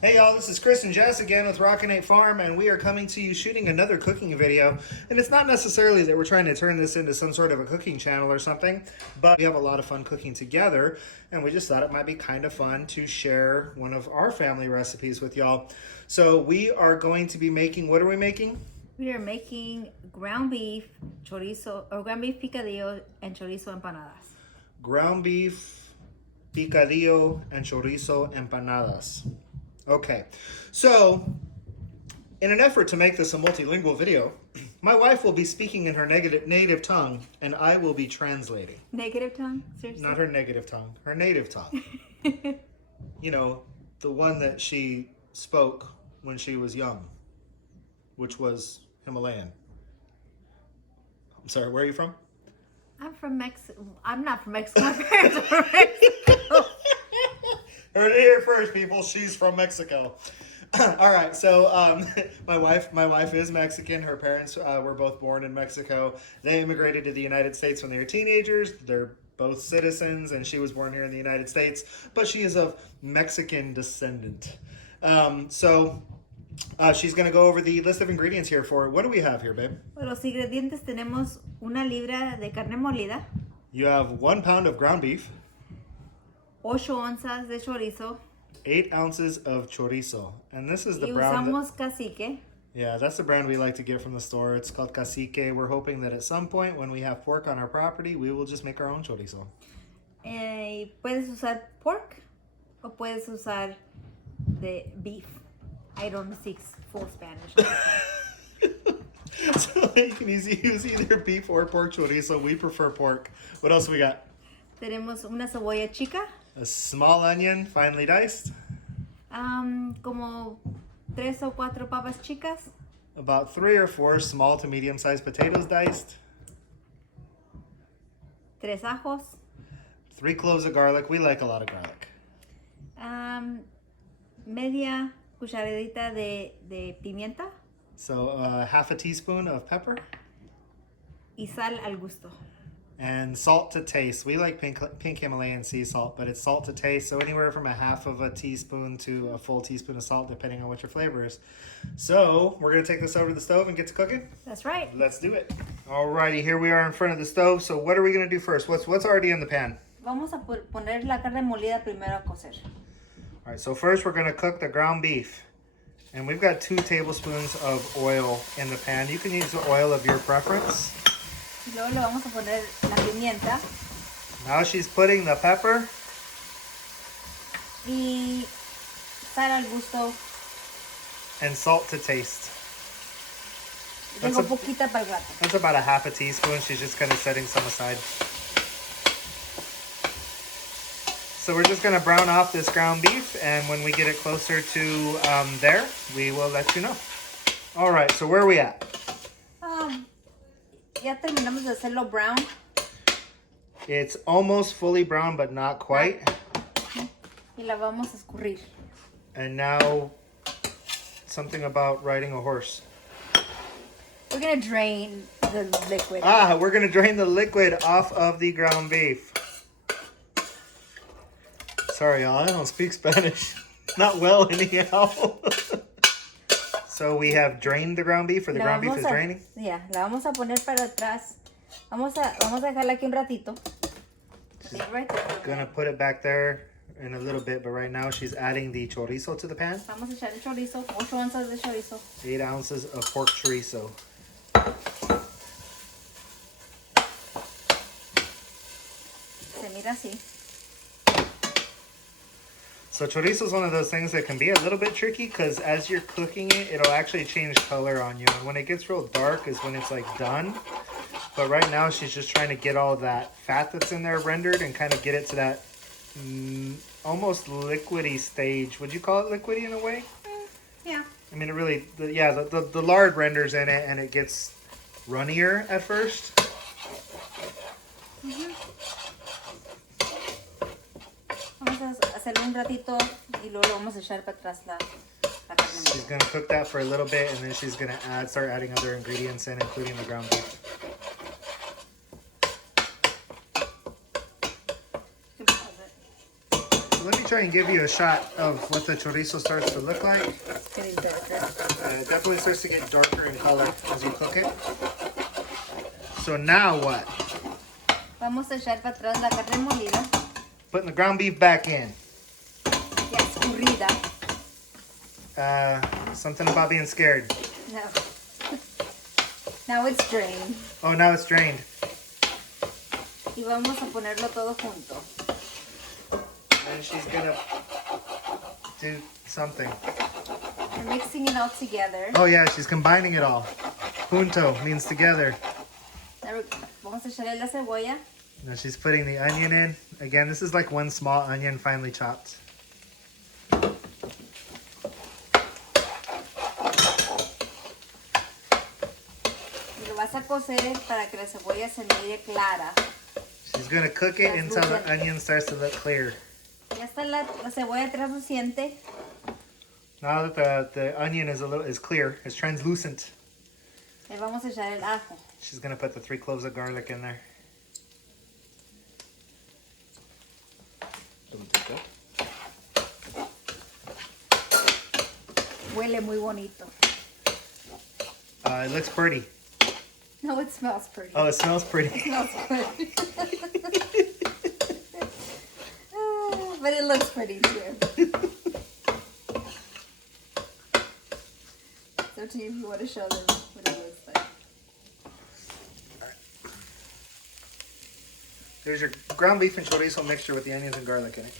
Hey y'all, this is Chris and Jess again with Rockin Farm, and we are coming to you shooting another cooking video. And it's not necessarily that we're trying to turn this into some sort of a cooking channel or something, but we have a lot of fun cooking together, and we just thought it might be kind of fun to share one of our family recipes with y'all. So we are going to be making, what are we making? We are making ground beef, chorizo, or ground beef picadillo and chorizo empanadas. Ground beef, picadillo, and chorizo empanadas. Okay, so in an effort to make this a multilingual video, my wife will be speaking in her native tongue, and I will be translating. Negative tongue? Seriously? Not her negative tongue, her native tongue. You know, the one that she spoke when she was young, which was Himalayan. I'm sorry, where are you from? I'm from Mexico. I'm not from Mexico. My parents are from Mexico. Heard it here first, people. She's from Mexico. All right, so my wife is Mexican. Her parents were both born in Mexico. They immigrated to the United States when they were teenagers. They're both citizens, and she was born here in the United States, but she is of Mexican descendant. So she's going to go over the list of ingredients here for, what do we have here, babe? Los ingredientes tenemos una libra de carne molida, You have 1 pound of ground beef, 8 onzas de chorizo, 8 ounces of chorizo, and this is the y brand. usamos cacique. Yeah, that's the brand we like to get from the store. It's called Cacique. We're hoping that at some point when we have pork on our property, we will just make our own chorizo. Puedes usar pork o puedes usar de beef. I don't speak full Spanish. So you can use either beef or pork chorizo. We prefer pork. What else we got? Tenemos una cebolla chica, A small onion, finely diced. como 3 o 4 papas chicas, About 3 or 4 small to medium-sized potatoes diced. 3 ajos, 3 cloves of garlic. We like a lot of garlic. media cucharadita de pimienta So half a teaspoon of pepper. y sal al gusto. And salt to taste. We like pink Himalayan sea salt, but it's salt to taste. So anywhere from a half of a teaspoon to a full teaspoon of salt, depending on what your flavor is. So we're going to take this over to the stove and get to cooking. That's right. Let's do it. Alrighty, here we are in front of the stove. So what are we going to do first? What's already in the pan? Vamos a poner la carne molida primero a cocer. All right, so first we're going to cook the ground beef. And we've got 2 tablespoons of oil in the pan. You can use the oil of your preference. Y luego le vamos a poner la pimienta Now she's putting the pepper y sal al gusto. and salt to taste. Dejo poquita para el rato. That's about a half a teaspoon. She's just kind of setting some aside. So we're just going to brown off this ground beef, and when we get it closer to there, we will let you know. All right, so where are we at? Ya terminamos de hacerlo brown. It's almost fully brown, but not quite. Y la vamos a escurrir. And now, something about riding a horse. We're going to drain the liquid. We're going to drain the liquid off of the ground beef. Sorry, y'all, I don't speak Spanish. Not well, anyhow. So we have drained the ground beef, or the ground beef is draining? Yeah, la vamos a poner para atrás. Vamos a dejarla aquí un ratito. Right there. Gonna put it back there in a little bit, but right now she's adding the chorizo to the pan. Vamos a echar el chorizo, 8 onzas de chorizo. 8 ounces of pork chorizo. Se mira así. So chorizo is one of those things that can be a little bit tricky because as you're cooking it, it'll actually change color on you. And when it gets real dark is when it's like done. But right now she's just trying to get all that fat that's in there rendered and kind of get it to that almost liquidy stage. Would you call it liquidy in a way? Yeah. I mean, it really, the lard renders in it and it gets runnier at first. Vamos a hacerlo un ratito y luego vamos a echar para atrás la carne. She's going to cook that for a little bit, and then she's going to start adding other ingredients in, including the ground beef. try and give you a shot of what the chorizo starts to look like. It's getting darker. It definitely starts to get darker in color as you cook it. So now what? Vamos a echar para atrás la carne molida. Putting the ground beef back in. Ya escurrida. Something about being scared. No. Now it's drained. Oh, now it's drained. Y vamos a ponerlo todo junto. And she's gonna do something. We're mixing it all together. Oh yeah, she's combining it all. Junto means together. Now vamos a echarle la cebolla. Now she's putting the onion in. Again, this is like one small onion finely chopped. Y lo vas a cocer para que la cebolla se mire clara. She's gonna cook it until the onion starts to look clear. Ya está la cebolla transluciente. Now that the onion is clear, it's translucent. Le vamos a echar el ajo. She's gonna put the 3 cloves of garlic in there. Huele muy bonito. It looks pretty. No, it smells pretty. Oh, it smells It pretty. smells pretty. But it looks pretty too. So to you, if you want to show them what it looks like. There's your ground beef and chorizo mixture with the onions and garlic in it.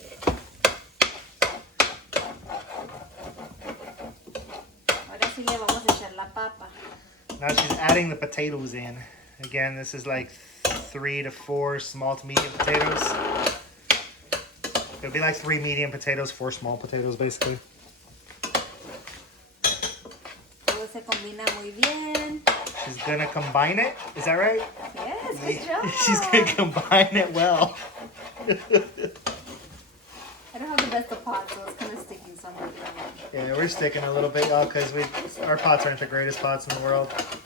Ahora sí le vamos a echar la papa. Now she's adding the potatoes in. Again, this is like 3 to 4 small to medium potatoes. It'll be like 3 medium potatoes, 4 small potatoes, basically. Todo se combina muy bien. She's gonna combine it. Is that right? Yes, good job. She's gonna combine it well. I don't have the best of pots, so it's kind of sticking somewhere. Yeah, we're sticking a little bit, y'all, because our pots aren't the greatest pots in the world. Okay.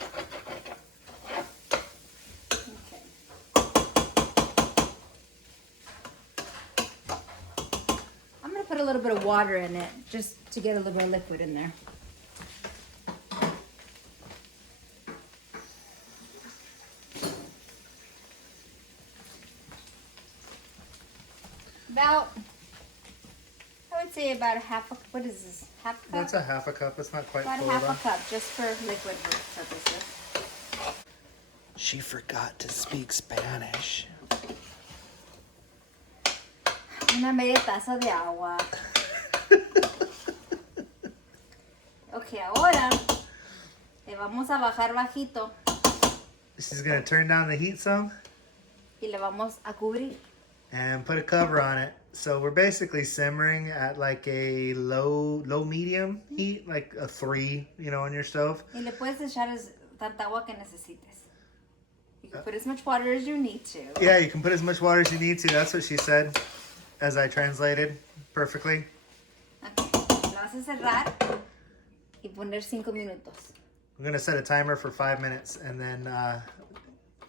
I'm gonna put a little bit of water in it just to get a little bit of liquid in there. About, I would say about a half a, what is this, half a cup? That's a half a cup. It's not quite About full half though. a cup, just for liquid purposes. She forgot to speak Spanish. Una media taza de agua. Ok, ahora le vamos a bajar bajito She's gonna turn down the heat some y le vamos a cubrir. and put a cover on it. So we're basically simmering at like a low medium heat, like a 3, on your stove. Y le puedes echar tanta agua que necesites. You can put as much water as you need to. Yeah, you can put as much water as you need to. That's what she said, as I translated perfectly. Okay. Lo vas a cerrar y poner 5 minutos. I'm gonna set a timer for 5 minutes, and then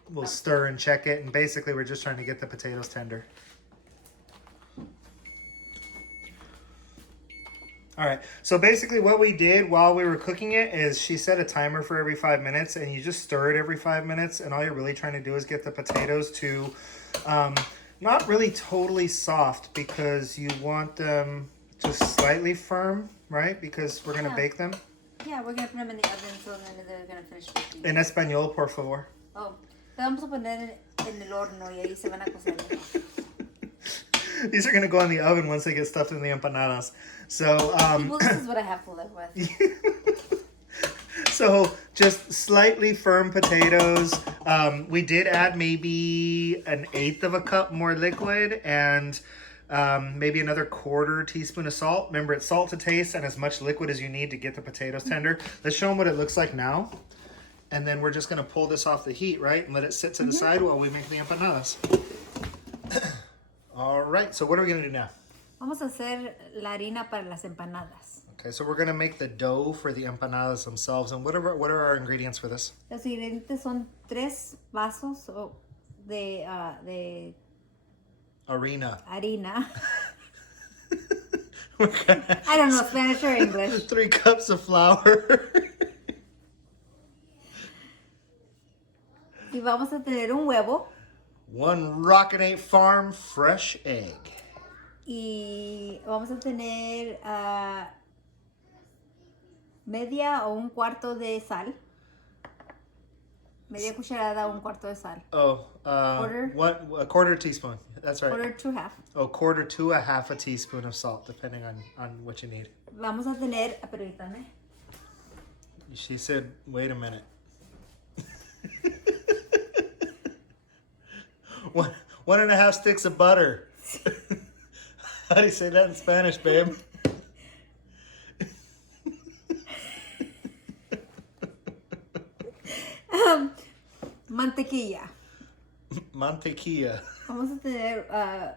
we'll stir and check it. And basically, we're just trying to get the potatoes tender. All right. So basically, what we did while we were cooking it is she set a timer for every 5 minutes, and you just stir it every 5 minutes. And all you're really trying to do is get the potatoes to not really totally soft, because you want them just slightly firm, right? Because we're gonna Yeah. bake them. Yeah, we're going to put them in the oven so then they're going to finish cooking. En español, por favor. Oh, te vamos a poner en el horno y ahí se van a cocer. These are gonna go in the oven once they get stuffed in the empanadas. So, Well, this is what I have to live with. so just slightly firm potatoes. We did add maybe 1/8 of a cup more liquid and maybe another 1/4 teaspoon of salt. Remember, it's salt to taste and as much liquid as you need to get the potatoes tender. Let's show them what it looks like now. And then we're just gonna pull this off the heat, right? And let it sit to the side while we make the empanadas. All right, so what are we gonna do now? Vamos a hacer la harina para las empanadas. Okay, so we're gonna make the dough for the empanadas themselves. And what are our ingredients for this? Los ingredientes son 3 vasos de Harina. harina. I don't know Spanish or English. 3 cups of flour. Y vamos a tener un huevo. 1 Rockin Farm fresh egg. Y vamos a tener media o un cuarto de sal. Media cucharada o un cuarto de sal. Oh, Quarter? a quarter teaspoon. That's right. Quarter to half. Oh, quarter to a half a teaspoon of salt, depending on what you need. Vamos a tener, permítame. She said, wait a minute. 1.5 sticks of butter. How do you say that in Spanish, babe? Mantequilla. Mantequilla. Vamos a tener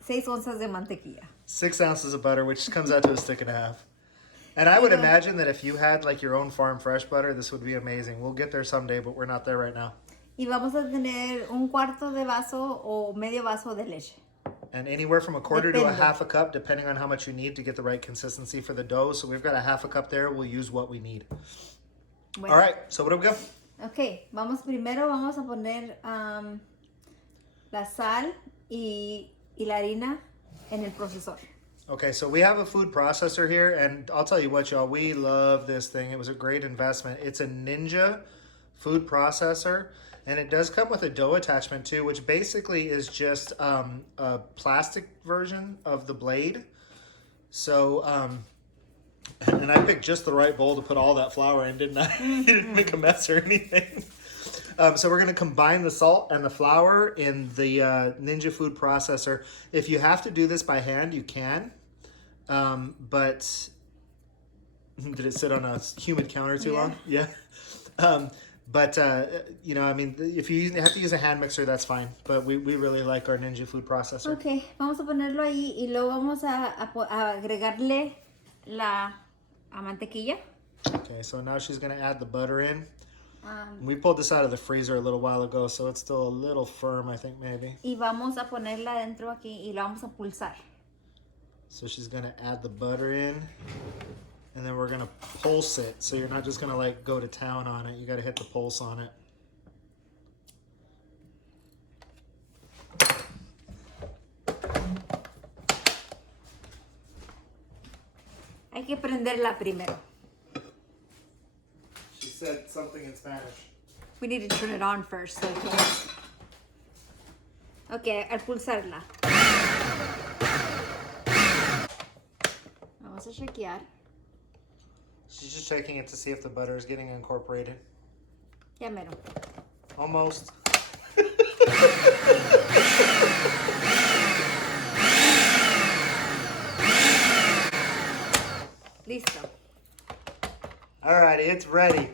6 onzas de mantequilla. 6 ounces of butter, which comes out to a stick and a half. And I would imagine that if you had like your own farm fresh butter, this would be amazing. We'll get there someday, but we're not there right now. Y vamos a tener un cuarto de vaso o medio vaso de leche. And anywhere from a quarter to a Depende. half a cup, depending on how much you need to get the right consistency for the dough. So we've got a half a cup there. We'll use what we need. Bueno. All right. So what do we got? Ok, primero vamos a poner la sal y la harina en el procesador. Okay, so we have a food processor here, and I'll tell you what, y'all, we love this thing. It was a great investment. It's a Ninja food processor, and it does come with a dough attachment too, which basically is just a plastic version of the blade. So, and I picked just the right bowl to put all that flour in, didn't I? You didn't make a mess or anything. So we're going to combine the salt and the flour in the Ninja food processor. If you have to do this by hand, you can. But did it sit on a humid counter too long? Yeah. But you know, I mean, if you have to use a hand mixer, that's fine. But we really like our Ninja food processor. Ok, vamos a ponerlo ahí y luego vamos a agregarle la mantequilla. Okay, so now she's going to add the butter in. We pulled this out of the freezer a little while ago, so it's still a little firm, I think, maybe. Y vamos a ponerla dentro aquí y la vamos a pulsar. So she's going to add the butter in, and then we're going to pulse it. So you're not just going to like go to town on it. You got to hit the pulse on it. Hay que prenderla primero. She said something in Spanish. We need to turn it on first. So ok, al pulsarla. Vamos a chequear. She's just checking it to see if the butter is getting incorporated. Ya mero. Almost. Listo. Alrighty, it's ready.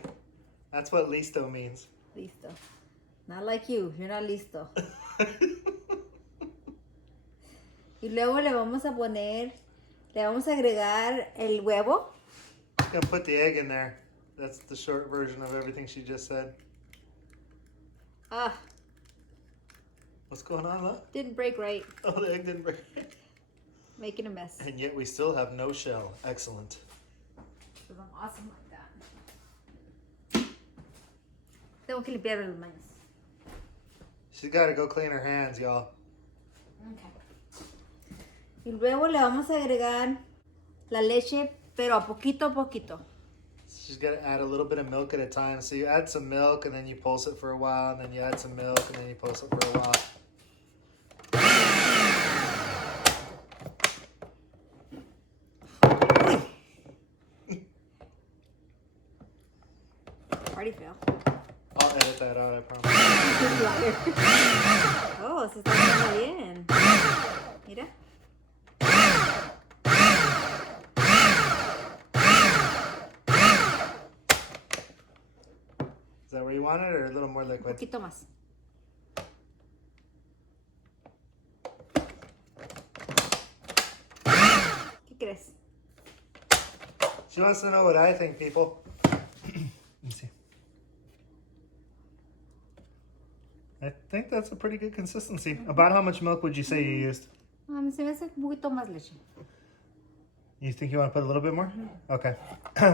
That's what listo means. Listo. Not like you. You're not listo. Y luego le vamos a agregar el huevo. I'm gonna put the egg in there. That's the short version of everything she just said. Ah, What's going on, love? didn't break right. Oh, the egg didn't break. Making a mess. And yet we still have no shell. Excellent. Because I'm awesome like that. Tengo que limpiar las manos. She's got to go clean her hands, y'all. Okay. Y luego le vamos a agregar la leche, pero a poquito. She's got to add a little bit of milk at a time. So you add some milk, and then you pulse it for a while, and then you add some milk, and then you pulse it for a while. Party fail. I'll edit that out, I promise. Oh, se está haciendo bien. Mira. Is that where you want it, or a little more Un liquid? poquito más. ¿Qué crees? She wants to know what I think, people. Let me see. I think that's a pretty good consistency. About how much milk would you say you used? Se me hace un poquito más leche. You think you want to put a little bit more? Okay.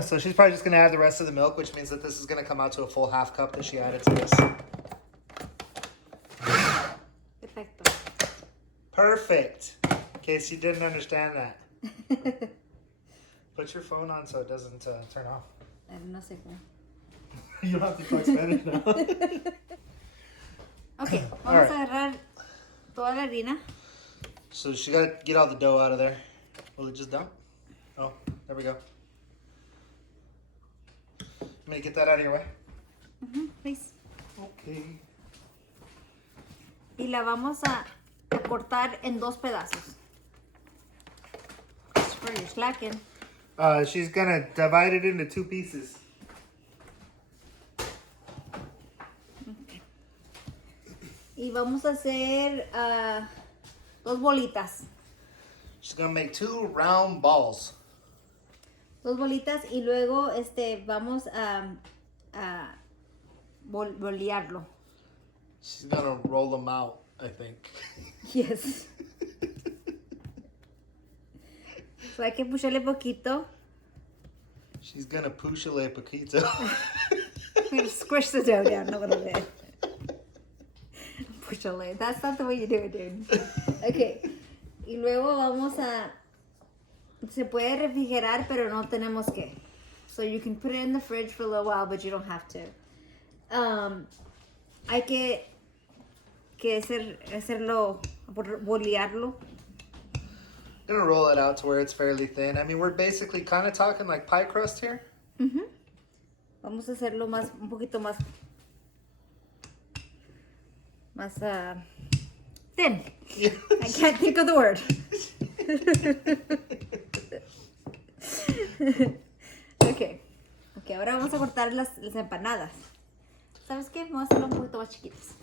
So she's probably just going to add the rest of the milk, which means that this is going to come out to a full half cup that she added to this. Perfecto. Perfect. In case you didn't understand that. Put your phone on so it doesn't turn off. No sé cómo. You don't have to talk Spanish now. Ok, vamos a agarrar toda la harina. So she got to get all the dough out of there. Will it just dump? Oh, there we go. Let me get that out of your way. Please. Okay. Y la vamos a cortar en 2 pedazos. For your slacking. She's going to divide it into 2 pieces. Y vamos a hacer 2 bolitas. She's going to make 2 round balls. 2 bolitas y luego vamos a bolearlo. She's going to roll them out, I think. Yes. So hay que pucharle poquito. She's going to pushale poquito. I'm going to squish the dough down a little bit. Pushale. That's not the way you do it, dude. Okay. Y luego vamos a... Se puede refrigerar, pero no tenemos que. So you can put it in the fridge for a little while, but you don't have to. Hay que hacerlo, bolearlo. I'm gonna roll it out to where it's fairly thin. I mean, we're basically kind of talking like pie crust here. Vamos a hacerlo un poquito más thin. Yeah. I can't think of the word. Okay. Ahora vamos a cortar las empanadas. ¿Sabes qué? Vamos a hacerlo un poquito más chiquitas.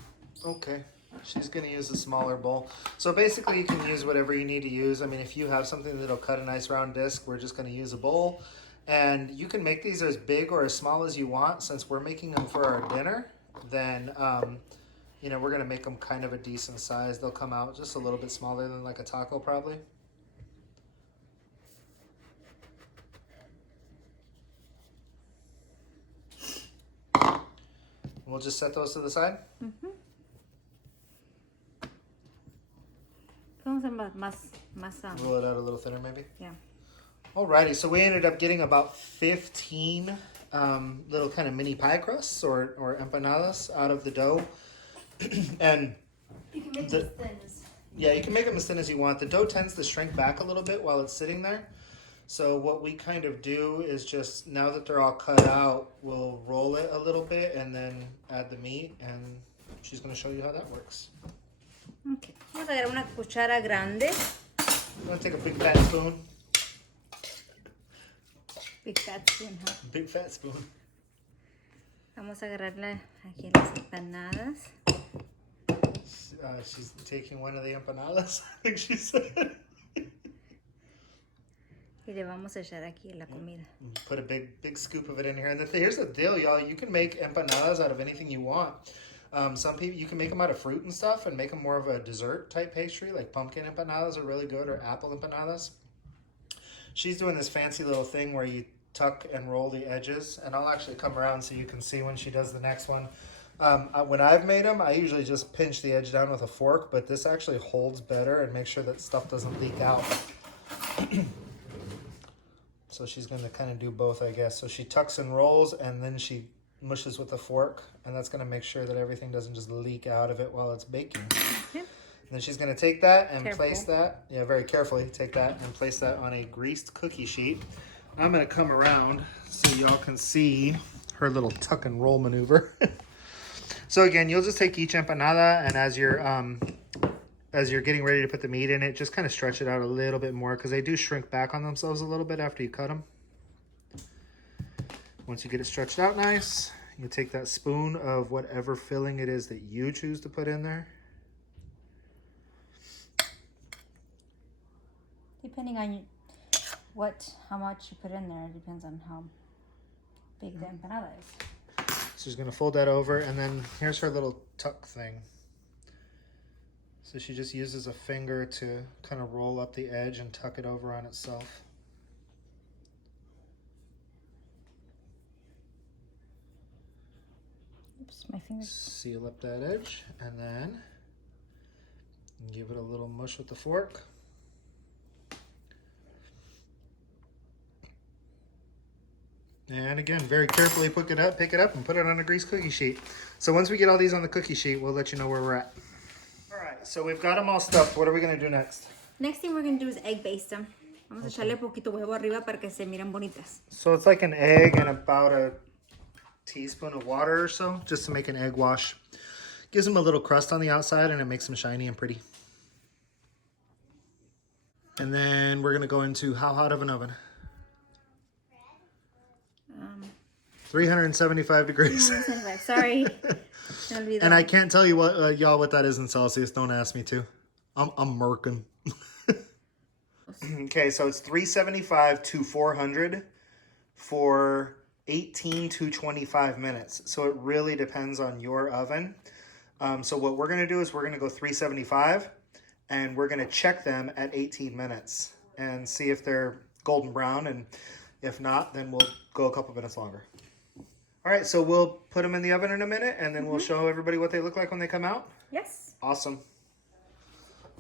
Okay. She's going to use a smaller bowl. So basically you can use whatever you need to use. I mean, if you have something that'll cut a nice round disc, we're just going to use a bowl. And you can make these as big or as small as you want. Since we're making them for our dinner, then, we're going to make them kind of a decent size. They'll come out just a little bit smaller than like a taco probably. We'll just set those to the side. Vamos a más Roll it out a little thinner maybe. Yeah. Alrighty, so we ended up getting about 15 little kind of mini pie crusts or empanadas out of the dough. And you can make them as thin as... Yeah, you can make them as thin as you want. The dough tends to shrink back a little bit while it's sitting there. So what we kind of do is just, now that they're all cut out, we'll roll it a little bit and then add the meat, and she's going to show you how that works. Okay. Vamos a agarrar una cuchara grande. I'm going to take a big fat spoon. Big fat spoon, huh? Big fat spoon. Vamos a agarrarla aquí las empanadas. She's taking one of the empanadas, I think she said. Y le vamos a echar aquí la comida. Put a big scoop of it in here. And here's the deal, y'all. You can make empanadas out of anything you want. Some people, you can make them out of fruit and stuff and make them more of a dessert type pastry. Like pumpkin empanadas are really good, or apple empanadas. She's doing this fancy little thing where you tuck and roll the edges. And I'll actually come around so you can see when she does the next one. When I've made them, I usually just pinch the edge down with a fork, but this actually holds better and makes sure that stuff doesn't leak out. So she's going to kind of do both, I guess. So she tucks and rolls, and then she mushes with a fork, and that's going to make sure that everything doesn't just leak out of it while it's baking. And then she's going to take that and place that, very carefully, take that and place that on a greased cookie sheet. I'm going to come around so y'all can see her little tuck and roll maneuver. So again, you'll just take each empanada, and as you're getting ready to put the meat in it, just kind of stretch it out a little bit more, because they do shrink back on themselves a little bit after you cut them. Once you get it stretched out nice, you take that spoon of whatever filling it is that you choose to put in there. Depending on how much you put in there, it depends on how big the empanada is. So she's going to fold that over, and then here's her little tuck thing. So she just uses a finger to kind of roll up the edge and tuck it over on itself. Oops, my fingers. Seal up that edge, and then give it a little mush with the fork. And again, very carefully pick it up, and put it on a greased cookie sheet. So once we get all these on the cookie sheet, we'll let you know where we're at. All right, so we've got them all stuffed. What are we gonna do next? Next thing we're gonna do is egg baste them. Vamos a echarle poquito huevo arriba para que se miren bonitas. So it's like an egg and about a teaspoon of water or so, just to make an egg wash. Gives them a little crust on the outside and it makes them shiny and pretty. And then we're gonna go into how hot of an oven? 375 degrees. 375, sorry. And I can't tell you what y'all what that is in Celsius. Don't ask me to. I'm Merkin. Okay, so it's 375 to 400 for 18 to 25 minutes. So it really depends on your oven. So what we're gonna do is we're gonna go 375 and we're gonna check them at 18 minutes and see if they're golden brown, and if not, then we'll go a couple minutes longer. All right, so we'll put them in the oven in a minute, and then we'll show everybody what they look like when they come out. Yes. Awesome.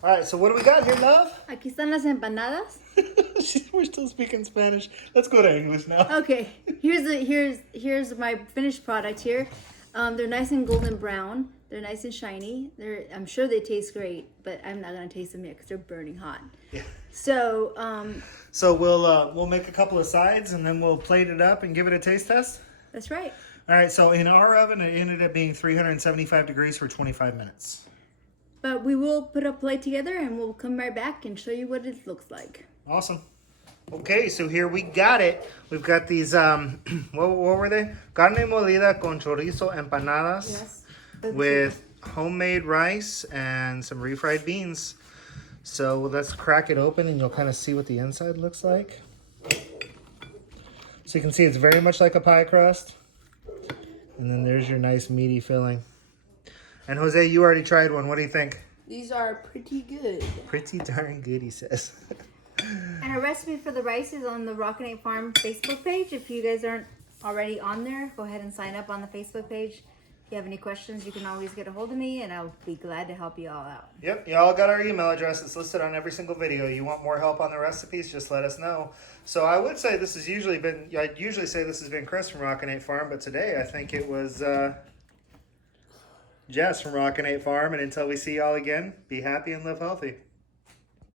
All right, so what do we got here, love? Aquí están las empanadas. We're still speaking Spanish. Let's go to English now. Okay, here's my finished product here. They're nice and golden brown. They're nice and shiny. I'm sure they taste great, but I'm not gonna taste them yet because they're burning hot. Yeah. So So we'll make a couple of sides, and then we'll plate it up and give it a taste test. that's right. All right, so in our oven, it ended up being 375 degrees for 25 minutes. But we will put a plate together and we'll come right back and show you what it looks like. Awesome. Okay, so here we got it. We've got these, what were they? Carne molida con chorizo empanadas. Yes. With homemade rice and some refried beans. So let's crack it open and you'll kind of see what the inside looks like. So you can see it's very much like a pie crust. And then there's your nice meaty filling. And Jose, you already tried one. What do you think? These are pretty good. Pretty darn good, he says. And a recipe for the rice is on the Rockin Farm Facebook page. If you guys aren't already on there, go ahead and sign up on the Facebook page. If you have any questions, you can always get a hold of me, and I'll be glad to help you all out. Yep, y'all got our email address. It's listed on every single video. You want more help on the recipes, just let us know. So I would say this has usually been, I'd usually say this has been Chris from Rockin Farm, but today I think it was Jess from Rockin Farm. And until we see y'all again, be happy and live healthy.